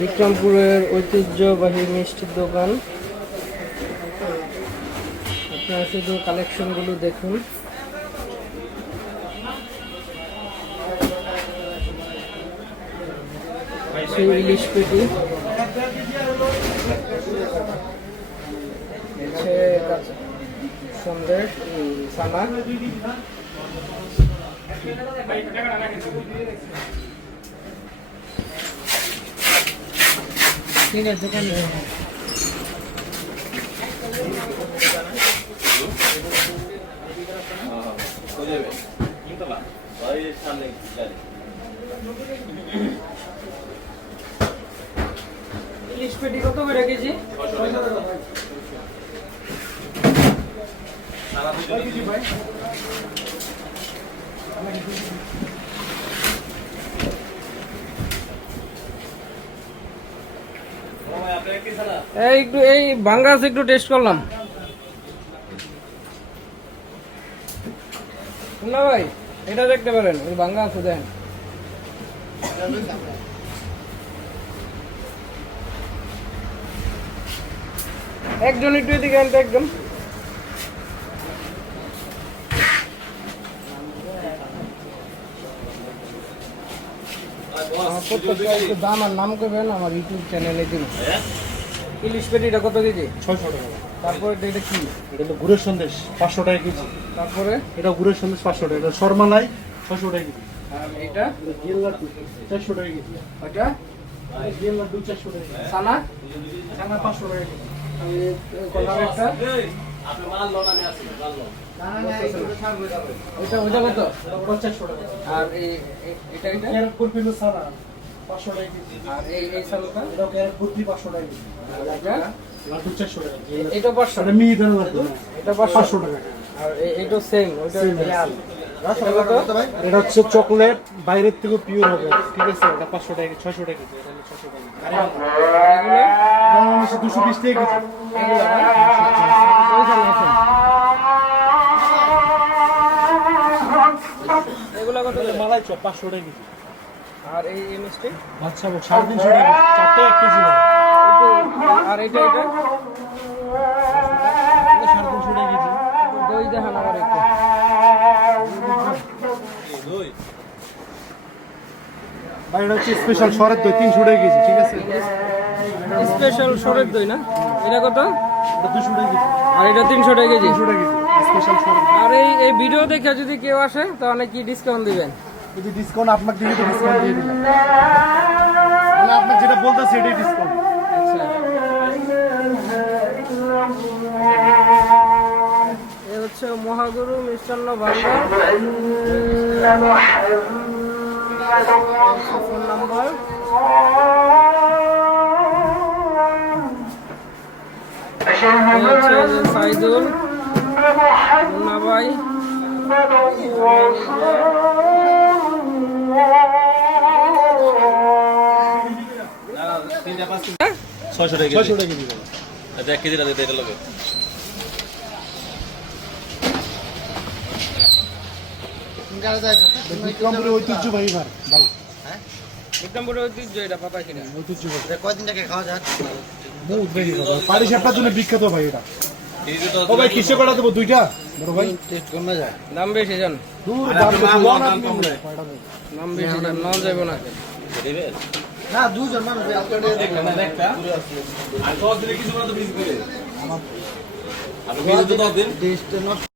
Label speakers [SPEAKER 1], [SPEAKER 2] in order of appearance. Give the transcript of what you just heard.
[SPEAKER 1] বিক্রমপুরের ঐতিহ্যবাহী মিষ্টির দোকান। আপনারা শুধু কালেকশনগুলো দেখুন। ইলিশ পেটি। হচ্ছে সন্দেশ সানা তিনের দোকান। ইলিশ পেটি কত করে কেজি? এই একটু, এই বাঙ্গাস একটু টেস্ট করলাম। না ভাই, এটা দেখতে পারেন ওই বাঙ্গা আছে, দেখেন। একজন একটু এদিকে একদম আমার প্রত্যেকটা একটু দাম আর নাম করবেন আমার ইউটিউব চ্যানেলে দিন। ইলিশ পেটিটা কত কেজি?
[SPEAKER 2] ছয়শো টাকা।
[SPEAKER 1] তারপরে এটা কি?
[SPEAKER 2] এটা হলো গুড়ের সন্দেশ পাঁচশো টাকা কেজি।
[SPEAKER 1] তারপরে?
[SPEAKER 2] এটা গুড়ের সন্দেশ পাঁচশো টাকা। এটা শর্মালাই ছশো টাকা কেজি।
[SPEAKER 1] আর এটা?
[SPEAKER 2] এটা গেল লাড্ডু চারশো টাকা কেজি।
[SPEAKER 1] ওইটা
[SPEAKER 2] এটা গেল লাড্ডু চারশো টাকা কেজি।
[SPEAKER 1] সানা
[SPEAKER 2] পাঁচশো টাকা কেজি।
[SPEAKER 1] আমি আর এটা এটা?
[SPEAKER 2] পাঁচশো টাকা কেজি।
[SPEAKER 1] আর এই এই সালটা?
[SPEAKER 2] এটা ক্যারেট বরফি পাঁচশো টাকা কেজি।
[SPEAKER 1] আর এটা?
[SPEAKER 2] লাড্ডু চারশো টাকা
[SPEAKER 1] এটা পাঁচশো।
[SPEAKER 2] এটা মিহিদানা লাড্ডু
[SPEAKER 1] এটা পাঁচশো?
[SPEAKER 2] পাঁচশো টাকা।
[SPEAKER 1] আর এ- এটা সেম ওইটা লাল। এটা
[SPEAKER 2] হচ্ছে চকলেট বাইরের থেকে পিওর হবে। ঠিক আছে এটা পাঁচশো টাকা ছয়শো টাকা কেজি এটা টাকা দুশো বিশ টাকা কেজি।
[SPEAKER 1] কত
[SPEAKER 2] মালাই চপ পাঁচশো টাকা কেজি।
[SPEAKER 1] আর এই এই
[SPEAKER 2] বাচ্চা ভোগ সাড়ে তিনশো টাকা চারটে এক কেজি
[SPEAKER 1] আর এটা এটা
[SPEAKER 2] এটা সাড়ে তিনশো টাকা কেজি।
[SPEAKER 1] দই দেখান আমার একটু।
[SPEAKER 2] আর এটা হচ্ছে স্পেশাল শহরের দই তিনশো টাকা কেজি ঠিক আছে?
[SPEAKER 1] স্পেশাল সরের দই না? এটা কত?
[SPEAKER 2] দুশো টাকা কেজি।
[SPEAKER 1] আর এটা তিনশো টাকা কেজি।
[SPEAKER 2] তিনশো টাকা কেজি। স্পেশাল
[SPEAKER 1] আর এই এই ভিডিও দেখে যদি কেউ আসে তাহলে কি ডিসকাউন্ট দিবেন?
[SPEAKER 2] যদি ডিসকাউন্ট আপনার দিকে তো ডিসকাউন্ট দিয়ে দিলাম মানে আপনার যেটা বলতেছে এটাই ডিসকাউন্ট
[SPEAKER 1] আচ্ছা। এ হচ্ছে মহাগুরু মিষ্টান্ন ভান্ডার ফোন নাম্বার। সাইদুল। ভাই।
[SPEAKER 3] ছয়শো টাকা
[SPEAKER 2] ছয়শো টাকা কেজি।
[SPEAKER 3] আচ্ছা এক কেজি দিতে এটা লোকে
[SPEAKER 2] বিক্রমপুরে ঐতিহ্যবাহী ভাই ভাই
[SPEAKER 1] বিক্রমপুরের ঐতিহ্য এটা কিনা
[SPEAKER 2] ঐতিহ্যবাহী
[SPEAKER 4] কয়দিন থেকে খাওয়া যায়?
[SPEAKER 2] জন্য বিখ্যাত ভাই এটা। ও ভাই কিসে কটা দেবো? দুইটা? বড় ভাই।
[SPEAKER 4] টেস্ট কমে যায়
[SPEAKER 1] দাম বেশি জান।
[SPEAKER 2] দূর দাম বেশি,
[SPEAKER 3] কম?
[SPEAKER 1] দাম বেশি জান নাও যাব না।
[SPEAKER 4] না দুজন মানুষ
[SPEAKER 3] একটা আর দশ দিনে কিছু না তো বিক্রি করে আর কিছু তো দশ দিন।
[SPEAKER 4] টেস্ট